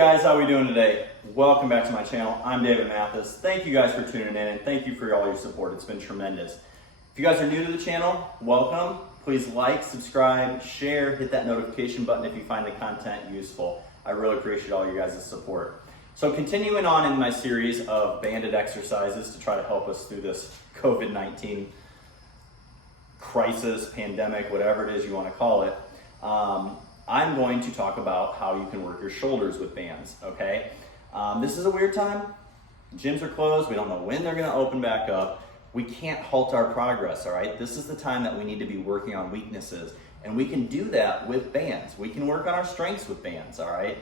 guys, how are we doing today? Welcome back to my channel. I'm David Mathas. Thank you guys for tuning in and thank you for all your support. It's been tremendous. If you guys are new to the channel, welcome. Please like, subscribe, share, hit that notification button if you find the content useful. I really appreciate all your guys' support. So continuing on in my series of banded exercises to try to help us through this COVID-19 crisis, pandemic, whatever it is you want to call it, I'm going to talk about how you can work your shoulders with bands, okay? This is a weird time. Gyms are closed. We don't know when they're gonna open back up. We can't halt our progress, all right? This is the time that we need to be working on weaknesses, and we can do that with bands. We can work on our strengths with bands, all right?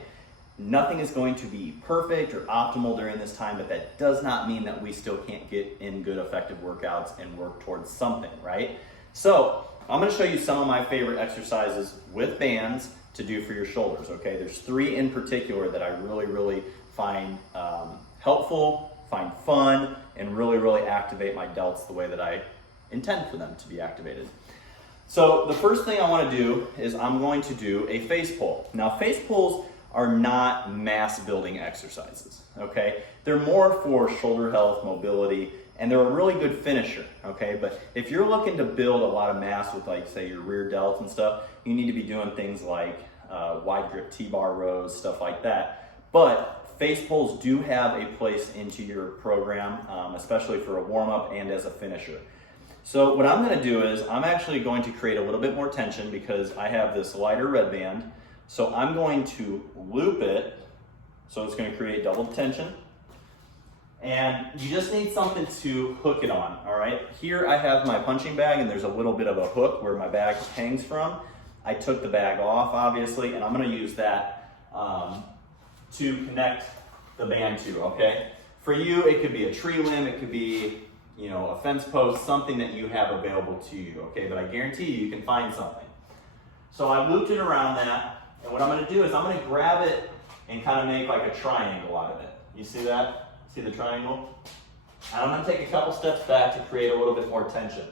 Nothing is going to be perfect or optimal during this time, but that does not mean that we still can't get in good, effective workouts and work towards something, right? So I'm gonna show you some of my favorite exercises with bands to do for your shoulders, okay? There's three in particular that I really find helpful, find fun, and really activate my delts the way that I intend for them to be activated. So the first thing I wanna do is I'm going to do a face pull. Now face pulls are not mass building exercises, okay? They're more for shoulder health, mobility, and they're a really good finisher, okay? But if you're looking to build a lot of mass with, like, say, your rear delts and stuff, you need to be doing things like wide grip T-bar rows, stuff like that. But face pulls do have a place into your program, especially for a warm-up and as a finisher. So what I'm gonna do is I'm actually going to create a little bit more tension because I have this lighter red band. So I'm going to loop it, so it's gonna create double tension. And you just need something to hook it on, all right? Here I have my punching bag and there's a little bit of a hook where my bag hangs from. I took the bag off, obviously, and I'm gonna use that to connect the band to, okay? For you, it could be a tree limb, it could be, you know, a fence post, something that you have available to you, okay? But I guarantee you can find something. So I looped it around that, and what I'm gonna do is I'm gonna grab it and kind of make like a triangle out of it. You see that? See the triangle? And I'm gonna take a couple steps back to create a little bit more tension.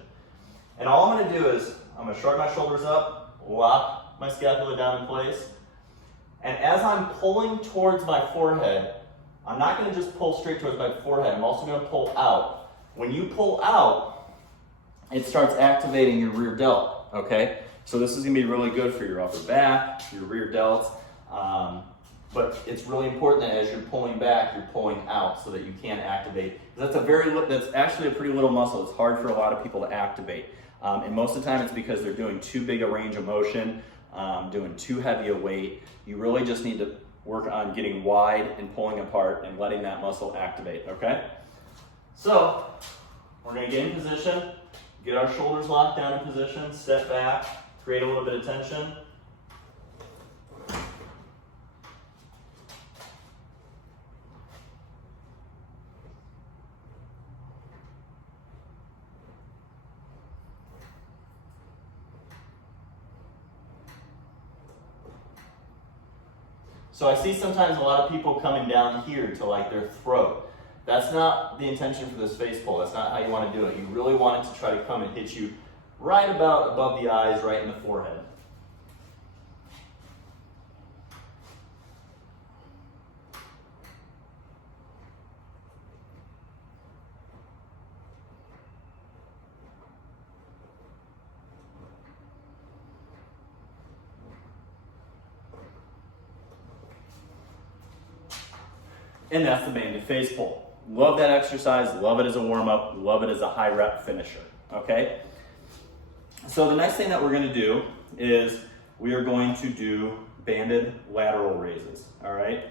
And all I'm gonna do is, I'm gonna shrug my shoulders up, lock my scapula down in place, and as I'm pulling towards my forehead, I'm not gonna just pull straight towards my forehead, I'm also gonna pull out. When you pull out, it starts activating your rear delt, okay? So this is gonna be really good for your upper back, your rear delts, but it's really important that as you're pulling back, you're pulling out so that you can activate. That's actually a pretty little muscle. It's hard for a lot of people to activate. And most of the time it's because they're doing too big a range of motion, doing too heavy a weight. You really just need to work on getting wide and pulling apart and letting that muscle activate, okay? So we're gonna get in position, get our shoulders locked down in position, step back, create a little bit of tension. So I see sometimes a lot of people coming down here to like their throat. That's not the intention for this face pull. That's not how you want to do it. You really want it to try to come and hit you right about above the eyes, right in the forehead. And that's the banded face pull. Love that exercise, love it as a warm-up, love it as a high rep finisher, okay? So the next thing that we're gonna do is we are going to do banded lateral raises, all right?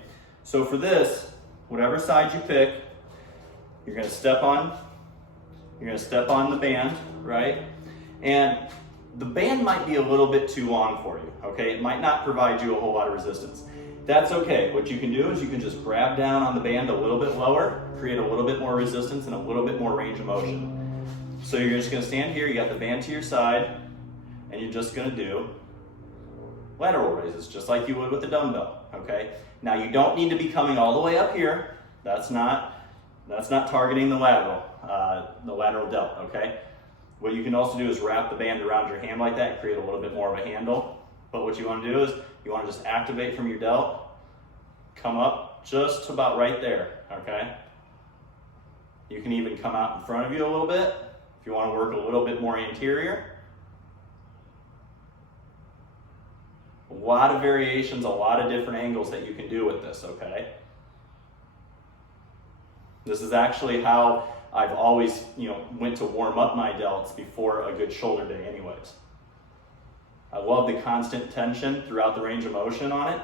So for this, whatever side you pick, you're gonna step on the band, right? And the band might be a little bit too long for you, okay? It might not provide you a whole lot of resistance. That's okay. What you can do is you can just grab down on the band a little bit lower, create a little bit more resistance and a little bit more range of motion. So you're just gonna stand here, you got the band to your side, and you're just gonna do lateral raises, just like you would with the dumbbell, okay? Now you don't need to be coming all the way up here. That's not targeting the lateral delt, okay? What you can also do is wrap the band around your hand like that and create a little bit more of a handle. But what you want to do is you want to just activate from your delt come up just about right there, okay? You can even come out in front of you a little bit if you want to work a little bit more anterior. A lot of variations, a lot of different angles that you can do with this, okay? This is actually how I've always, went to warm up my delts before a good shoulder day anyways. I love the constant tension throughout the range of motion on it.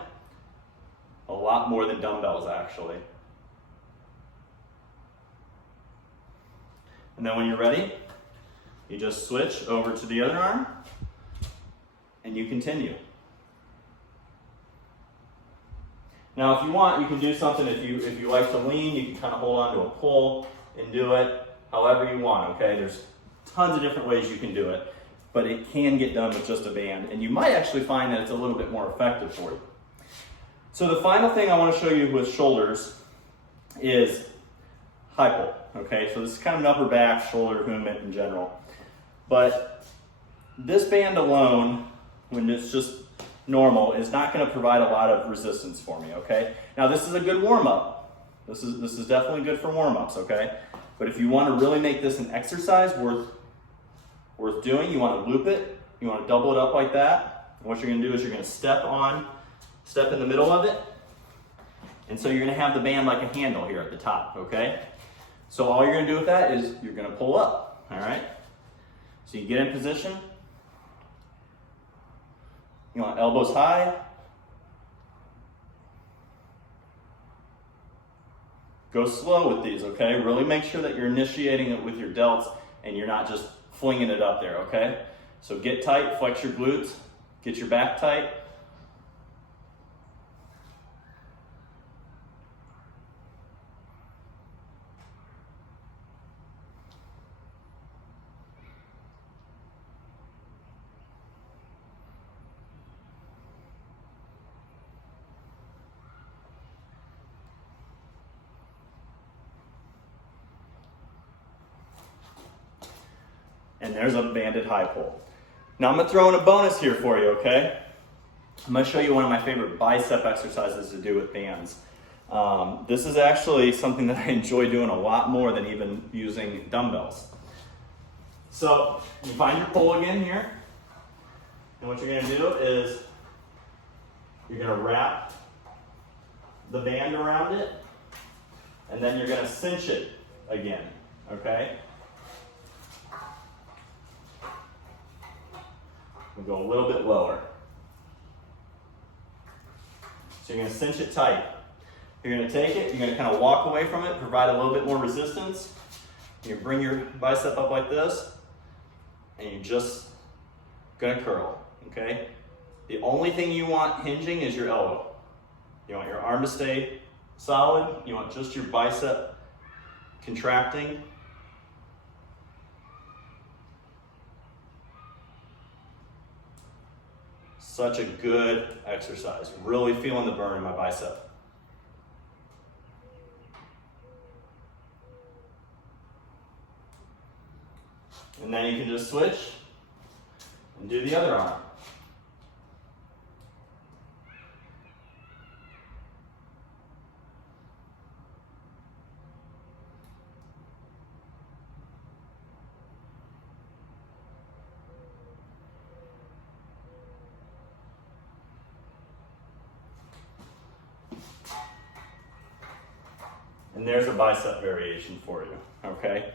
A lot more than dumbbells actually. And then when you're ready, you just switch over to the other arm and you continue. Now if you want, you can do something, if you like to lean, you can kind of hold on to a pole and do it however you want, okay? There's tons of different ways you can do it, but it can get done with just a band, and you might actually find that it's a little bit more effective for you. So the final thing I want to show you with shoulders is high pull, okay? So this is kind of an upper back shoulder movement in general, but this band alone, when it's just normal, is not going to provide a lot of resistance for me, okay? Now this is a good warm-up. This is definitely good for warm-ups, okay? But if you want to really make this an exercise worth doing, you want to loop it, you want to double it up like that. And what you're going to do is you're going to step in the middle of it, and so you're going to have the band like a handle here at the top, okay? So all you're going to do with that is you're going to pull up, all right? So you get in position, you want elbows high, go slow with these, okay? Really make sure that you're initiating it with your delts and you're not just flinging it up there, okay? So get tight, flex your glutes, get your back tight. And there's a banded high pull. Now I'm gonna throw in a bonus here for you, okay? I'm gonna show you one of my favorite bicep exercises to do with bands. This is actually something that I enjoy doing a lot more than even using dumbbells. So you find your pull again here, and what you're gonna do is you're gonna wrap the band around it, and then you're gonna cinch it again, okay? We'll go a little bit lower. So you're going to cinch it tight. You're going to take it, you're going to kind of walk away from it, provide a little bit more resistance. You bring your bicep up like this, and you're just going to curl, okay? The only thing you want hinging is your elbow. You want your arm to stay solid. You want just your bicep contracting. Such a good exercise. Really feeling the burn in my bicep. And then you can just switch and do the other arm. And there's a bicep variation for you, okay?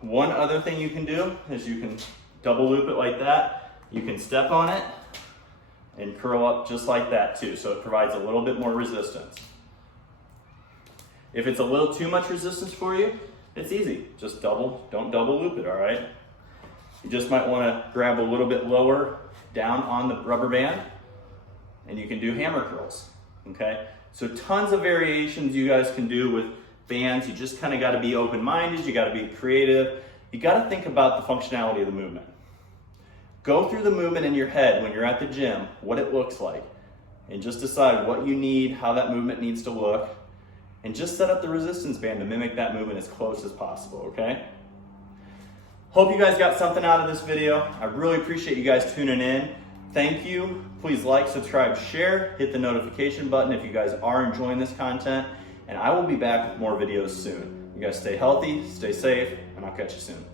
One other thing you can do is you can double loop it like that. You can step on it and curl up just like that too, so it provides a little bit more resistance. If it's a little too much resistance for you, it's easy. Just don't double loop it, all right? You just might wanna grab a little bit lower down on the rubber band, and you can do hammer curls, okay? So tons of variations you guys can do with bands. You just kind of got to be open-minded. You got to be creative. You got to think about the functionality of the movement. Go through the movement in your head when you're at the gym, what it looks like, and just decide what you need, how that movement needs to look, and just set up the resistance band to mimic that movement as close as possible, okay? Hope you guys got something out of this video. I really appreciate you guys tuning in. Thank you. Please like, subscribe, share, hit the notification button if you guys are enjoying this content, and I will be back with more videos soon. You guys stay healthy, stay safe, and I'll catch you soon.